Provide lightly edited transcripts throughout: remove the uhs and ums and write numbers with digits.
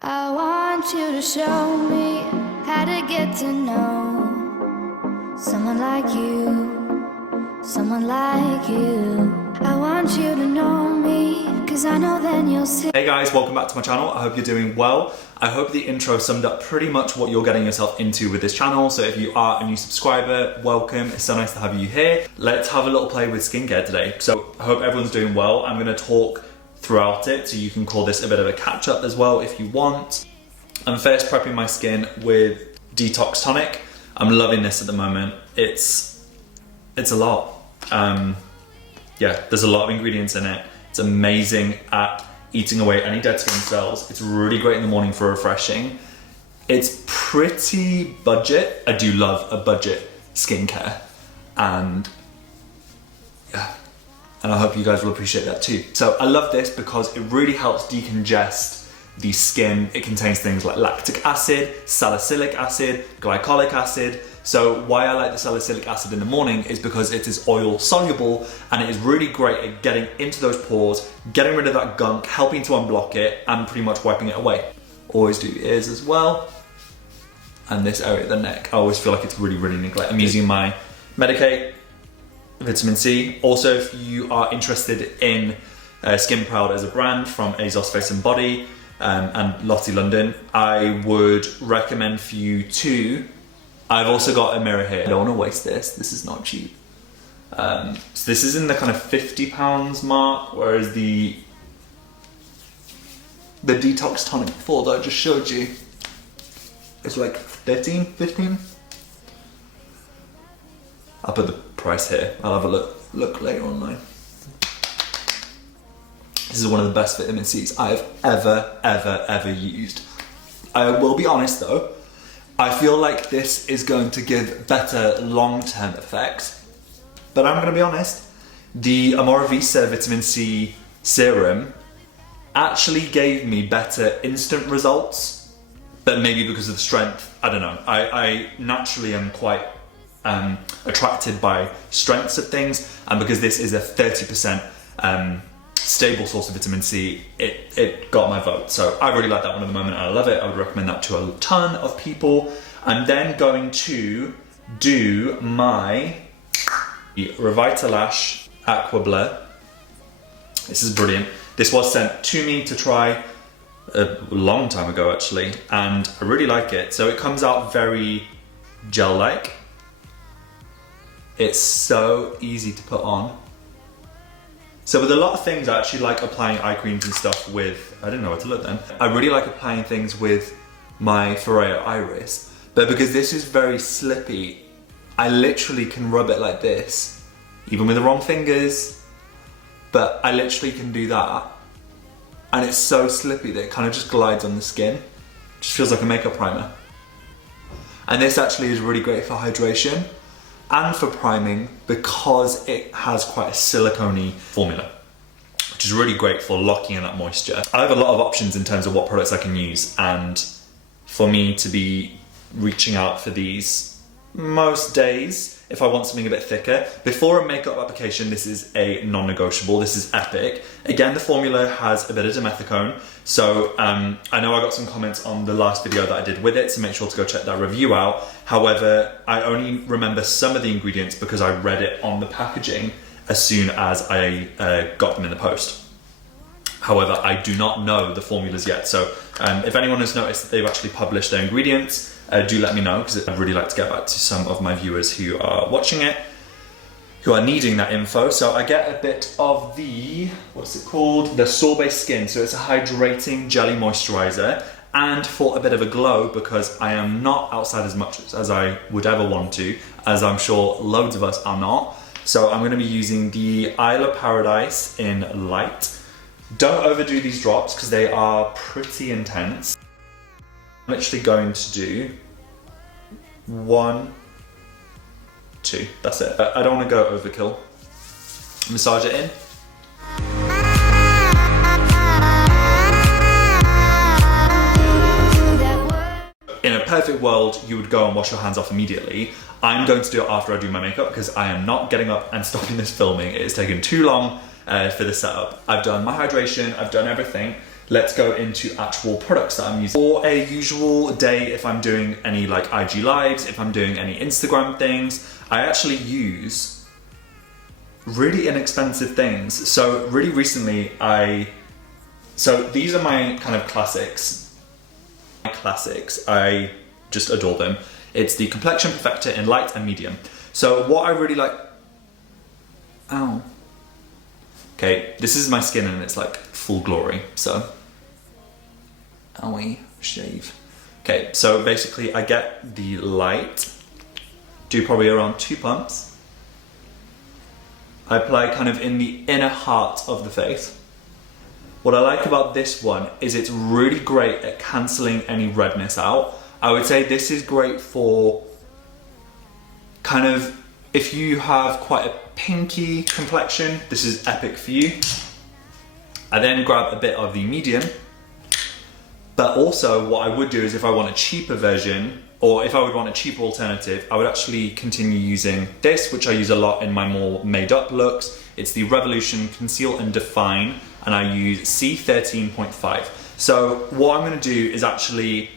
I want you to show me how to get to know someone like you, someone like you. I want you to know me, cause I know then you'll see. Hey guys, welcome back to my channel. I hope you're doing well. I hope the intro summed up pretty much what you're getting yourself into with this channel. So if you are a new subscriber, welcome. It's so nice to have you here. Let's have a little play with skincare today. So I hope everyone's doing well. I'm gonna talk throughout it, so you can call this a bit of a catch up as well if you want. I'm first prepping my skin with Detox Tonic. I'm loving this at the moment. It's a lot. Yeah, there's a lot of ingredients in it. It's amazing at eating away any dead skin cells. It's really great in the morning for refreshing. It's pretty budget. I do love a budget skincare, and yeah, and I hope you guys will appreciate that too. So I love this because it really helps decongest the skin. It contains things like lactic acid, salicylic acid, glycolic acid. So why I like the salicylic acid in the morning is because it is oil soluble and it is really great at getting into those pores, getting rid of that gunk, helping to unblock it and pretty much wiping it away. Always do ears as well. And this area of the neck, I always feel like it's really neglected. I'm using my Medicate Vitamin C. Also, if you are interested in Skin Proud as a brand from ASOS Face and Body and Lottie London, I would recommend for you to. I've also got a mirror here. I don't want to waste this. This is not cheap. So this is in the kind of £50 mark, whereas the Detox Tonic before that I just showed you, it's like 13, 15. I'll put the price here. I'll have a look later online. This is one of the best vitamin C's I've ever used. I will be honest though, I feel like this is going to give better long-term effects, but I'm gonna be honest, the Amoravisa Vitamin C Serum actually gave me better instant results, but maybe because of the strength, I don't know. I naturally am quite attracted by strengths of things, and because this is a 30% stable source of vitamin C, it got my vote. So I really like that one at the moment. I love it. I would recommend that to a ton of people. I'm then going to do my Revitalash Aquablur. This is brilliant. This was sent to me to try a long time ago actually, and I really like it. So it comes out very gel-like. It's so easy to put on. So with a lot of things, I actually like applying eye creams and stuff with, I didn't know where to look then. I really like applying things with my Foreo Iris, but because this is very slippy, I literally can rub it like this, even with the wrong fingers, but I literally can do that. And it's so slippy that it kind of just glides on the skin. It just feels like a makeup primer. And this actually is really great for hydration and for priming because it has quite a silicone-y formula, which is really great for locking in that moisture. I have a lot of options in terms of what products I can use, and for me to be reaching out for these most days, if I want something a bit thicker. Before a makeup application, this is a non-negotiable. This is epic. Again, the formula has a bit of dimethicone. So I know I got some comments on the last video that I did with it, so make sure to go check that review out. However, I only remember some of the ingredients because I read it on the packaging as soon as I got them in the post. However, I do not know the formulas yet. So if anyone has noticed that they've actually published their ingredients, do let me know, because I'd really like to get back to some of my viewers who are watching it, who are needing that info. So I get a bit of the, what's it called? The Sorbet Skin. So it's a hydrating jelly moisturizer, and for a bit of a glow, because I am not outside as much as I would ever want to, as I'm sure loads of us are not. So I'm gonna be using the Isle of Paradise in Light. Don't overdo these drops because they are pretty intense. I'm literally going to do 1, 2, that's it. I don't want to go overkill. Massage it in. In a perfect world, you would go and wash your hands off immediately. I'm going to do it after I do my makeup because I am not getting up and stopping this filming. It has taken too long for the setup. I've done my hydration, I've done everything. let's go into actual products that I'm using. For a usual day, if I'm doing any like IG lives, if I'm doing any Instagram things, I actually use really inexpensive things. So really recently so these are my kind of classics. I just adore them. It's the Complexion Perfector in light and medium. So what I really like, ow. Okay, this is my skin and it's like full glory, so. Owie, shave. Okay, so basically I get the light, do probably around 2 pumps. I apply kind of in the inner heart of the face. What I like about this one is it's really great at cancelling any redness out. I would say this is great for kind of, if you have quite a pinky complexion, this is epic for you. I then grab a bit of the medium. But also what I would do is if I want a cheaper version, or if I would want a cheaper alternative, I would actually continue using this, which I use a lot in my more made up looks. It's the Revolution Conceal and Define, and I use C13.5. So what I'm gonna do is actually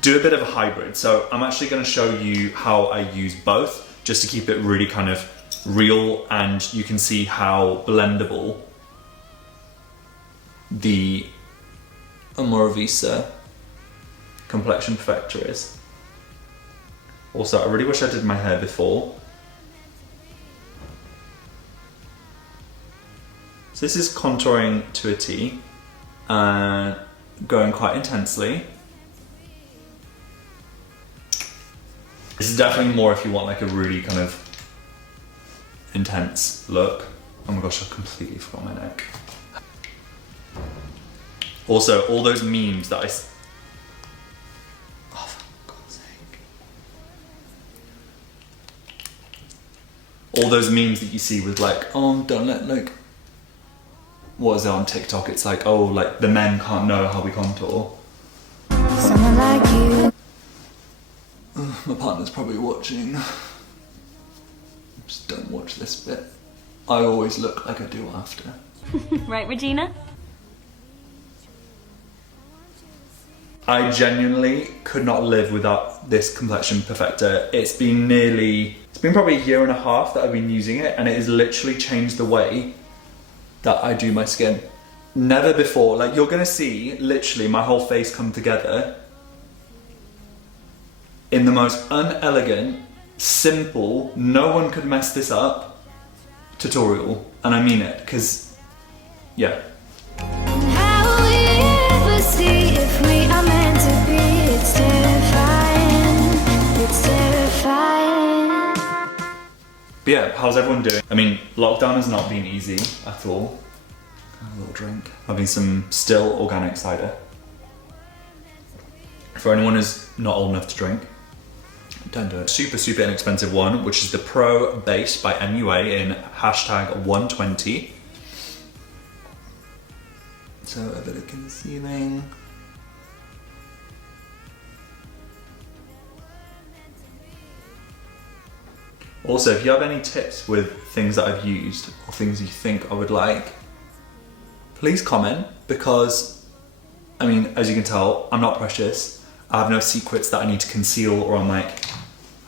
do a bit of a hybrid. So I'm actually gonna show you how I use both, just to keep it really kind of real, and you can see how blendable the Visa Complexion Perfector is. Also, I really wish I did my hair before. So this is contouring to a T, going quite intensely. This is definitely more if you want like a really kind of intense look. Oh my gosh, I completely forgot my neck. Also, all those memes that oh, for God's sake. All those memes that you see with like, oh, don't let like, what is it on TikTok? It's like, oh, like the men can't know how we contour. Someone like you. My partner's probably watching. Just don't watch this bit. I always look like I do after. Right, Regina? I genuinely could not live without this Complexion Perfector. It's been probably a year and a half that I've been using it, and it has literally changed the way that I do my skin. Never before, like you're gonna see literally my whole face come together in the most unelegant, simple, no one could mess this up tutorial. And I mean it, because, yeah. How we ever see if we are meant to be? It's terrifying. It's terrifying. But yeah, how's everyone doing? I mean, lockdown has not been easy at all. Have a little drink. Having some still organic cider. For anyone who's not old enough to drink, don't do it. Super, super inexpensive one, which is the Pro Base by MUA in #120. So a bit of concealing. Also, if you have any tips with things that I've used or things you think I would like, please comment, because, I mean, as you can tell, I'm not precious. I have no secrets that I need to conceal, or I'm like,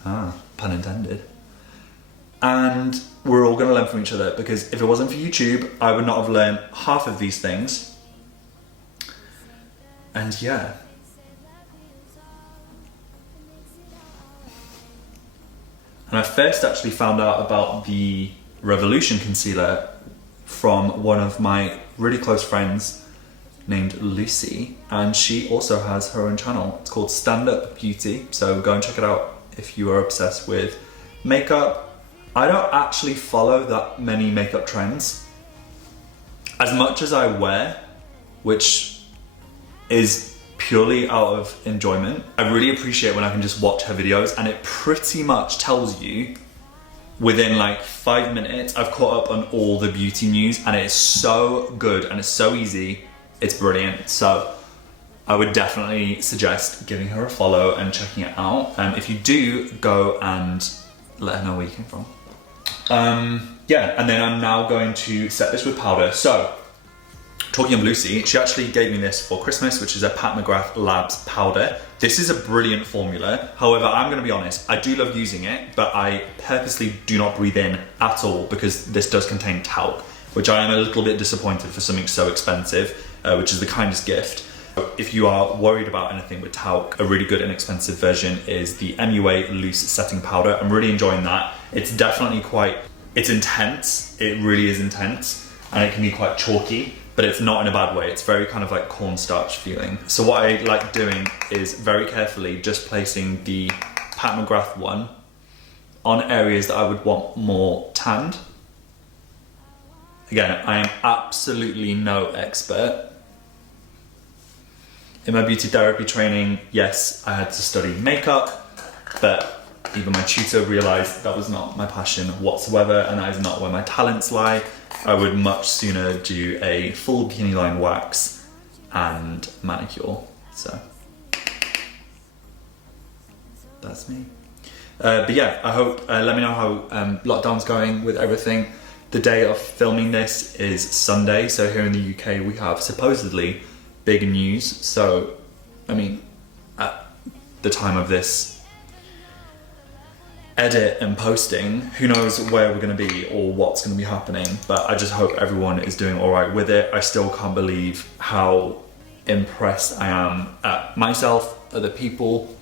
pun intended. And we're all gonna learn from each other, because if it wasn't for YouTube, I would not have learned half of these things. And yeah. And I first actually found out about the Revolution concealer from one of my really close friends named Lucy, and she also has her own channel. It's called Stand Up Beauty, so go and check it out if you are obsessed with makeup. I don't actually follow that many makeup trends. As much as I wear, which is purely out of enjoyment, I really appreciate when I can just watch her videos and it pretty much tells you within like 5 minutes I've caught up on all the beauty news, and it is so good and it's so easy. It's brilliant. So I would definitely suggest giving her a follow and checking it out. If you do, go and let her know where you came from. Yeah, and then I'm now going to set this with powder. So Talking of Lucy, she actually gave me this for Christmas, which is a Pat McGrath Labs powder. This is a brilliant formula. However, I'm gonna be honest, I do love using it, but I purposely do not breathe in at all because this does contain talc, which I am a little bit disappointed for something so expensive, which is the kindest gift. If you are worried about anything with talc, a really good inexpensive version is the MUA Loose Setting Powder. I'm really enjoying that. It's definitely it's intense. It really is intense, and it can be quite chalky, but it's not in a bad way. It's very kind of like cornstarch feeling. So what I like doing is very carefully just placing the Pat McGrath one on areas that I would want more tanned. Again, I am absolutely no expert. In my beauty therapy training, yes, I had to study makeup, but even my tutor realized that was not my passion whatsoever, and that is not where my talents lie. I would much sooner do a full bikini line wax and manicure. So that's me. But yeah, I hope, let me know how lockdown's going with everything. The day of filming this is Sunday, so here in the UK we have supposedly big news. So, I mean, at the time of this edit and posting, who knows where we're gonna be or what's gonna be happening, but I just hope everyone is doing all right with it. I still can't believe how impressed I am at myself, other people.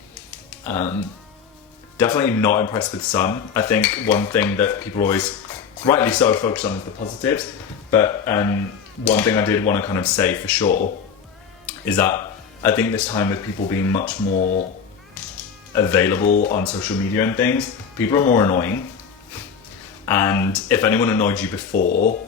Definitely not impressed with some. I think one thing that people always, rightly so, focus on is the positives, but one thing I did want to kind of say for sure is that I think this time with people being much more available on social media and things, people are more annoying. And if anyone annoyed you before,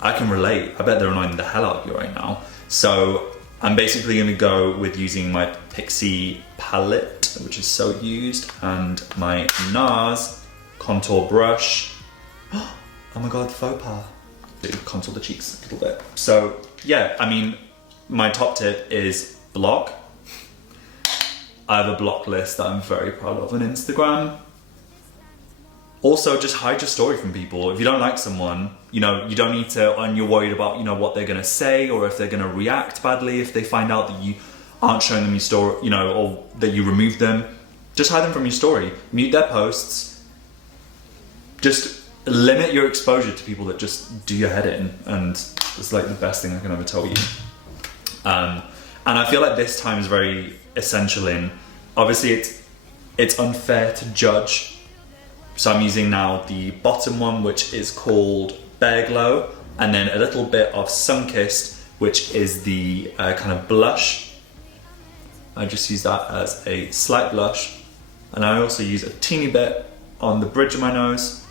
I can relate. I bet they're annoying the hell out of you right now. So I'm basically gonna go with using my Pixie palette, which is so used, and my NARS contour brush. Oh my God, faux pas. Contour the cheeks a little bit. So yeah, I mean, my top tip is block. I have a block list that I'm very proud of on Instagram. Also, just hide your story from people. If you don't like someone, you know, you don't need to, and you're worried about, you know, what they're gonna say or if they're gonna react badly if they find out that you aren't showing them your story, you know, or that you removed them. Just hide them from your story. Mute their posts. Just limit your exposure to people that just do your head in, and it's like the best thing I can ever tell you. And I feel like this time is very essential in, obviously it's unfair to judge. So I'm using now the bottom one, which is called Bare Glow, and then a little bit of Sunkissed, which is the kind of blush. I just use that as a slight blush. And I also use a teeny bit on the bridge of my nose,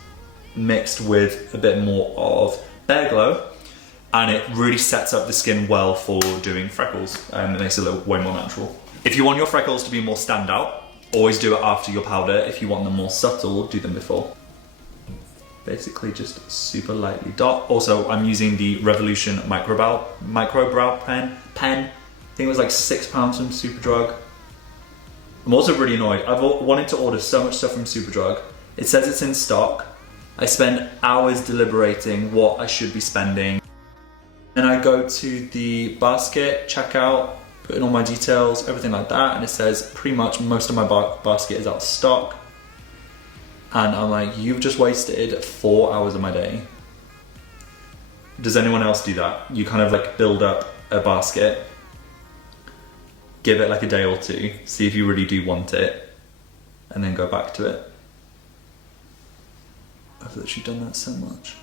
mixed with a bit more of Bare Glow. And it really sets up the skin well for doing freckles, and it makes it look way more natural. If you want your freckles to be more standout, always do it after your powder. If you want them more subtle, do them before. Basically just super lightly dot. Also, I'm using the Revolution Microbrow pen. I think it was like £6 from Superdrug. I'm also really annoyed. I've wanted to order so much stuff from Superdrug. It says it's in stock. I spend hours deliberating what I should be spending. Then I go to the basket, checkout, put in all my details, everything like that, and it says pretty much most of my basket is out of stock. And I'm like, you've just wasted 4 hours of my day. Does anyone else do that? You kind of like build up a basket, give it like a day or two, see if you really do want it, and then go back to it. I've literally done that so much.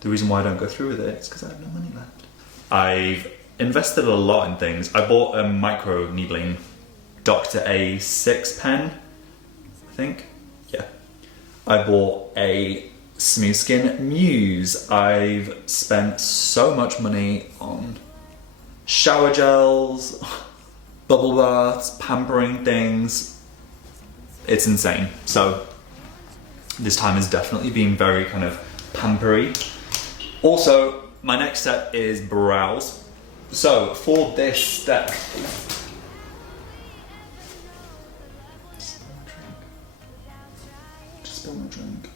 The reason why I don't go through with it is because I have no money left. I've invested a lot in things. I bought a micro needling Dr. A6 pen, I think. Yeah. I bought a Smooth Skin Muse. I've spent so much money on shower gels, bubble baths, pampering things. It's insane. So this time has definitely been very kind of pampery. Also, my next step is brows. So for this step, just spill my drink.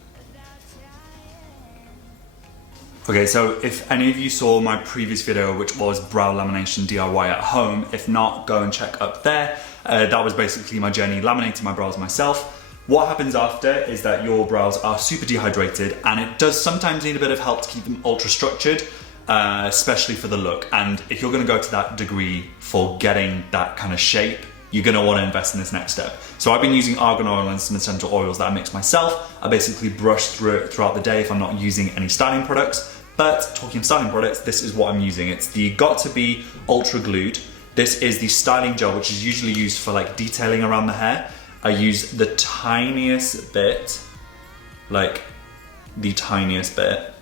Okay, so if any of you saw my previous video, which was brow lamination DIY at home, if not, go and check up there. That was basically my journey laminating my brows myself. What happens after is that your brows are super dehydrated, and it does sometimes need a bit of help to keep them ultra structured, especially for the look. And if you're gonna go to that degree for getting that kind of shape, you're gonna wanna invest in this next step. So I've been using argan oil and some essential oils that I mix myself. I basically brush through it throughout the day if I'm not using any styling products. But talking of styling products, this is what I'm using. It's the Got2b Ultra Glued. This is the styling gel, which is usually used for like detailing around the hair. I use the tiniest bit, like the tiniest bit.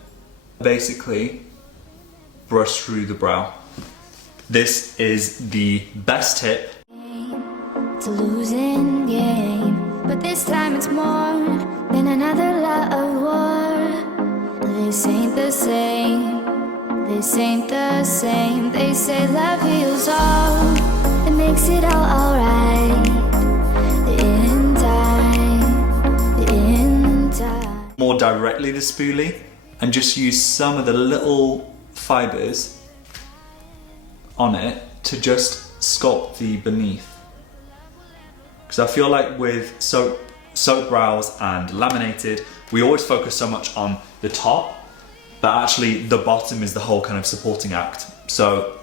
Basically, brush through the brow. This is the best tip. It's a losing game, but this time it's more than another lot of war. This ain't the same, this ain't the same. They say love heals all, it makes it all alright. In time. More directly the spoolie, and just use some of the little fibers on it to just sculpt the beneath. Because I feel like with soap brows and laminated, we always focus so much on the top, but actually the bottom is the whole kind of supporting act. So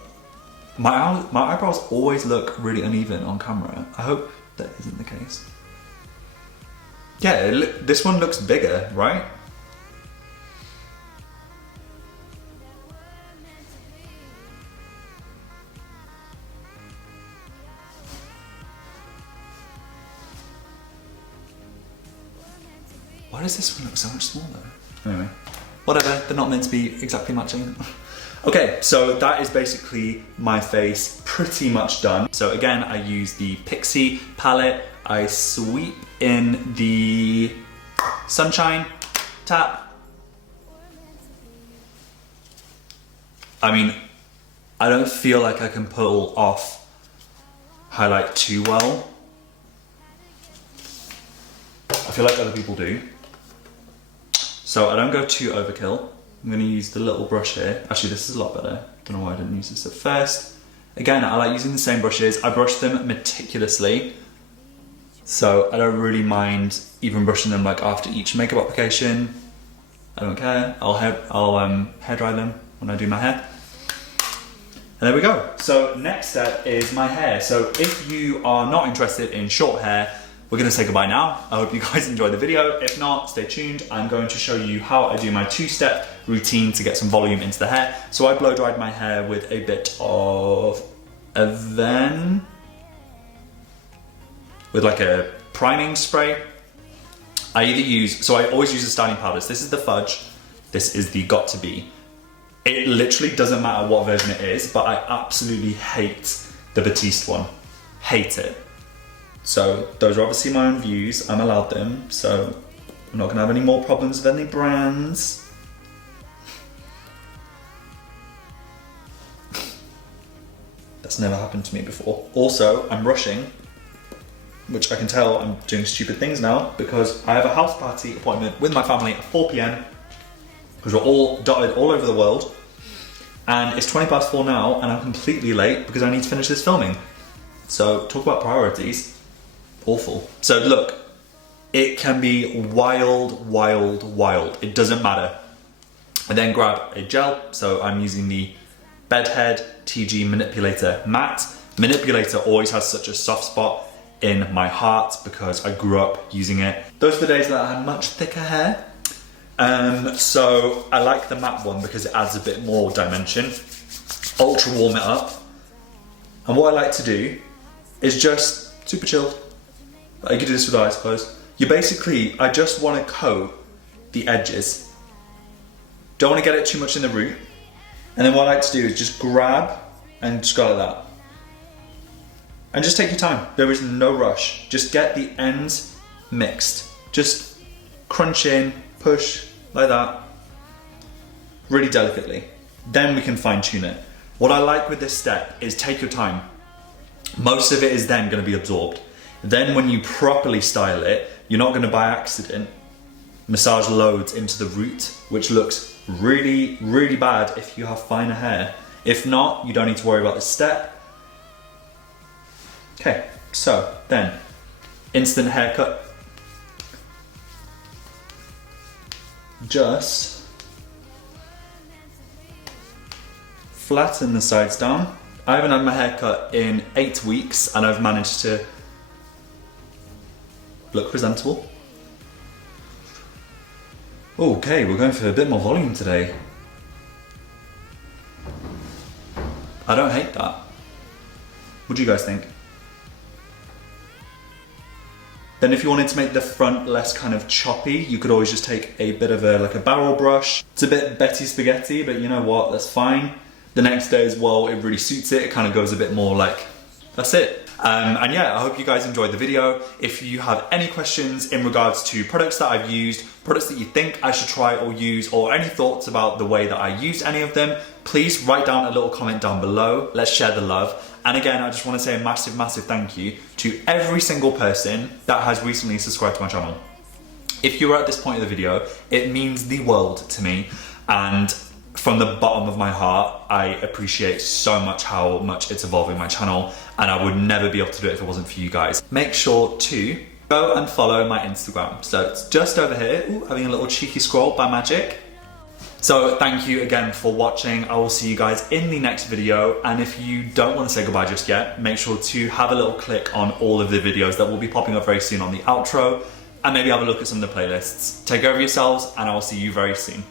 my eyebrows always look really uneven on camera. I hope that isn't the case. Yeah, this one looks bigger, right? Why does this one look so much smaller? Anyway, whatever, they're not meant to be exactly matching. Okay, so that is basically my face pretty much done. So again, I use the Pixie palette. I sweep in the Sunshine, tap. I mean, I don't feel like I can pull off highlight too well. I feel like other people do. So I don't go too overkill. I'm gonna use the little brush here. Actually, this is a lot better. Don't know why I didn't use this at first. Again, I like using the same brushes. I brush them meticulously. So I don't really mind even brushing them like after each makeup application. I don't care. I'll hair dry them when I do my hair. And there we go. So next step is my hair. So if you are not interested in short hair, we're gonna say goodbye now. I hope you guys enjoyed the video. If not, stay tuned. I'm going to show you how I do my two-step routine to get some volume into the hair. So I blow dried my hair with a bit of Aven, with like a priming spray. I always use the styling powders. This is the Fudge. This is the Got2b. It literally doesn't matter what version it is, but I absolutely hate the Batiste one. Hate it. So those are obviously my own views. I'm allowed them, so I'm not gonna have any more problems with any brands. That's never happened to me before. Also, I'm rushing, which I can tell I'm doing stupid things now because I have a house party appointment with my family at 4 p.m. because we're all dotted all over the world. And it's 4 now and I'm completely late because I need to finish this filming. So talk about priorities. Awful. So look, it can be wild, wild, wild. It doesn't matter. I then grab a gel. So I'm using the Bedhead TG Manipulator Matte. Manipulator always has such a soft spot in my heart because I grew up using it. Those are the days that I had much thicker hair. So I like the matte one because it adds a bit more dimension. Ultra warm it up. And what I like to do is just super chilled. You can do this with eyes closed. I just want to coat the edges. Don't want to get it too much in the root. And then what I like to do is just grab and just go like that. And just take your time. There is no rush. Just get the ends mixed. Just crunch in, push, like that. Really delicately. Then we can fine tune it. What I like with this step is take your time. Most of it is then going to be absorbed. Then when you properly style it, you're not going to by accident massage loads into the root, which looks really, really bad if you have finer hair. If not, you don't need to worry about this step. Okay, so then, instant haircut. Just flatten the sides down. I haven't had my hair cut in 8 weeks and I've managed to look presentable. Okay, we're going for a bit more volume today. I don't hate that. What do you guys think? Then if you wanted to make the front less kind of choppy, you could always just take a bit of a barrel brush. It's a bit Betty Spaghetti, but you know what, that's fine. The next day as well, it really suits it. It kind of goes a bit more like, that's it. And yeah, I hope you guys enjoyed the video. If you have any questions in regards to products that I've used, products that you think I should try or use, or any thoughts about the way that I used any of them, please write down a little comment down below. Let's share the love. And again, I just want to say a massive, massive thank you to every single person that has recently subscribed to my channel. If you're at this point of the video, it means the world to me. And from the bottom of my heart, I appreciate so much how much it's evolving my channel, and I would never be able to do it if it wasn't for you guys. Make sure to go and follow my Instagram. So it's just over here. Ooh, having a little cheeky scroll by magic. So thank you again for watching. I will see you guys in the next video. And if you don't want to say goodbye just yet, make sure to have a little click on all of the videos that will be popping up very soon on the outro, and maybe have a look at some of the playlists. Take care of yourselves, and I will see you very soon.